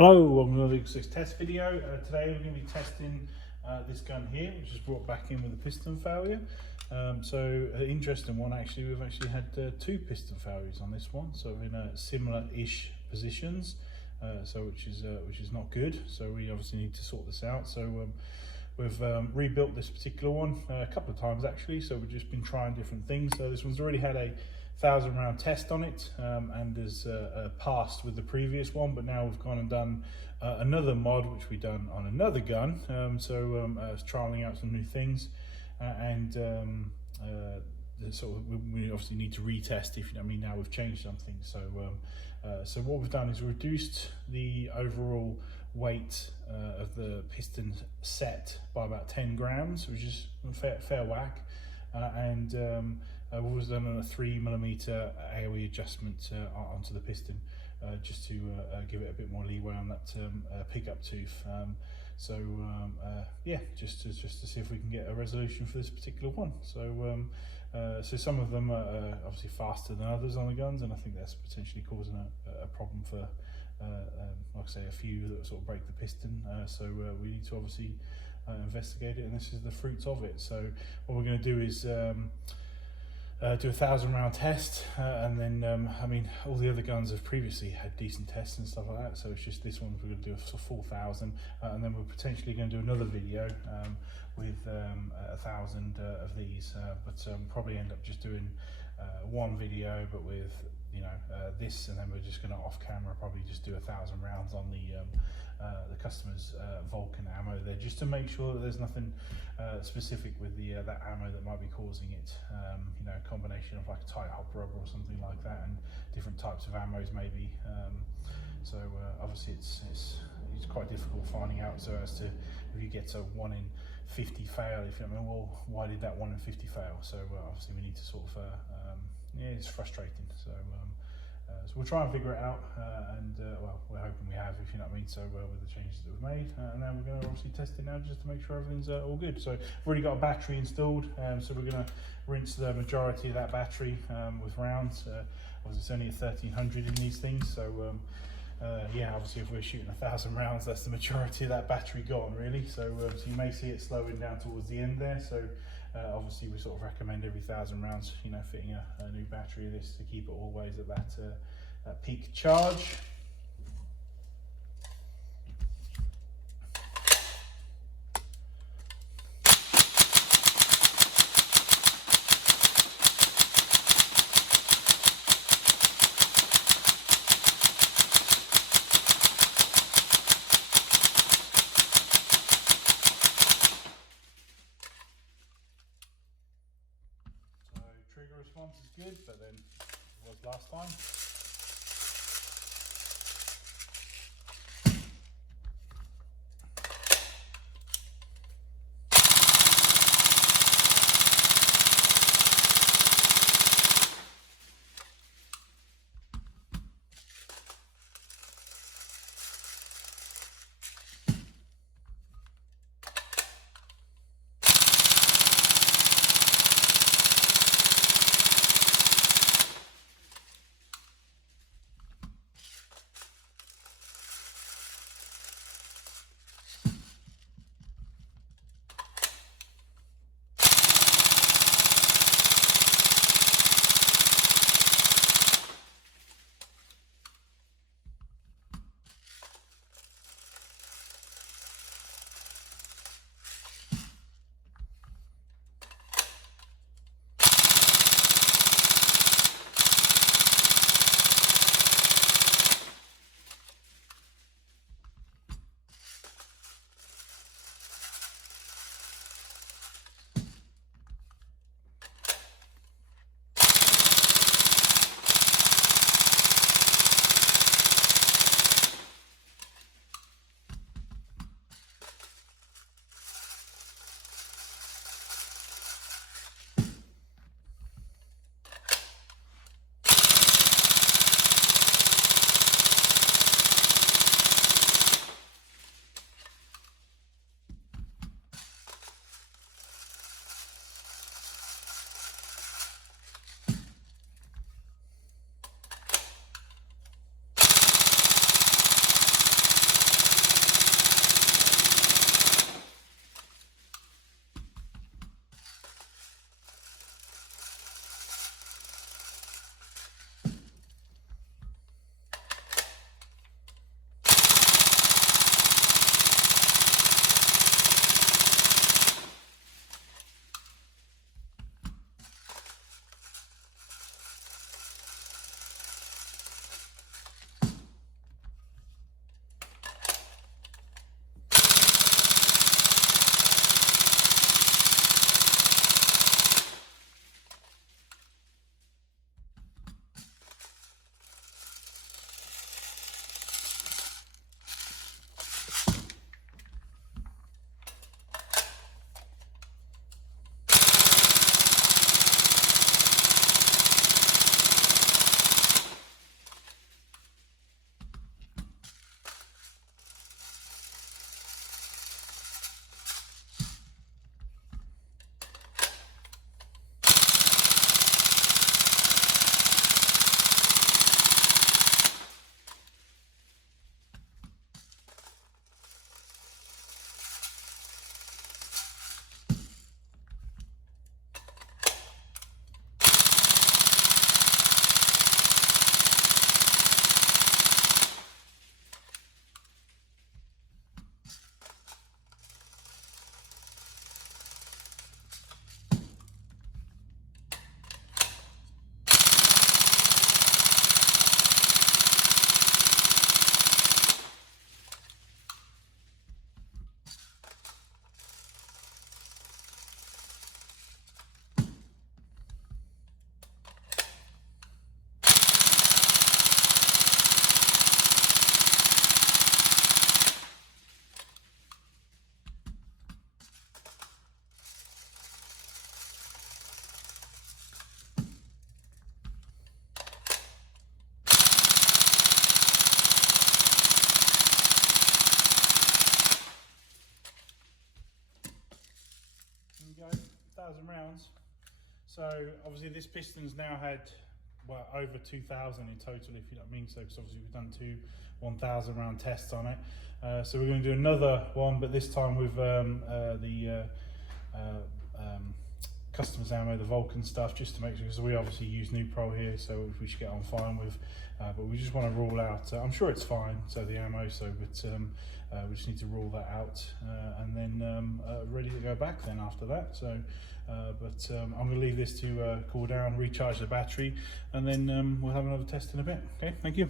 Hello, welcome to another X6 test video. Today we're going to be testing this gun here, which is brought back in with a piston failure. So an interesting one actually. We've actually had two piston failures on this one, so in similar-ish positions. Which is not good. So we obviously need to sort this out. So we've rebuilt this particular one a couple of times actually. So we've just been trying different things. So this one's already had a 1,000 round test on it and has passed with the previous one, but now we've gone and done another mod which we've done on another gun. Trialing out some new things we obviously need to retest, if you know what I mean. Now we've changed something. So what we've done is reduced the overall weight of the piston set by about 10 grams, which is a fair whack. We've always done on a 3mm AOE adjustment onto the piston, just to give it a bit more leeway on that pickup tooth. Just to see if we can get a resolution for this particular one. So some of them are obviously faster than others on the guns, and I think that's potentially causing a problem for, like I say, a few that sort of break the piston. We need to obviously investigate it, and this is the fruits of it. So what we're going to do is do a 1,000 round test, and then I mean, all the other guns have previously had decent tests and stuff like that, so it's just this one we're going to do a full 1,000, and then we're potentially going to do another video with 1,000 of these, but probably end up just doing one video, but with this, and then we're just going to off camera probably just do 1,000 rounds on the customer's Vulcan ammo there, just to make sure that there's nothing specific with that ammo that might be causing it. A combination of like a tight hop rubber or something like that, and different types of ammos maybe. Obviously it's quite difficult finding out, so as to if you get a 1 in 50 fail, if you know, well, why did that 1 in 50 fail? So obviously we need to sort of it's frustrating. So we'll try and figure it out, well, we're hoping we have, if you know what I mean. So with the changes that we've made, and now we're going to obviously test it now just to make sure everything's all good. So we've already got a battery installed, so we're going to rinse the majority of that battery with rounds. Obviously it's only a 1300 in these things, so obviously if we're shooting 1,000 rounds, that's the majority of that battery gone really. So you may see it slowing down towards the end there. So obviously we sort of recommend every 1,000 rounds, fitting a new battery of this to keep it always at that peak charge. Trigger response is good, but then it was last time. obviously this piston's now had, well, over 2,000 in total, if you know what I mean. So, because obviously we've done 2 1,000 round tests on it. So we're going to do another one, but this time with the customer's ammo, the Vulcan stuff, just to make sure, because we obviously use New Pro here, so we should get on fine with. But we just want to rule out. I'm sure it's fine. So the ammo, but we just need to rule that out, and then ready to go back then after that. So, I'm going to leave this to cool down, recharge the battery, and then we'll have another test in a bit. Okay, thank you.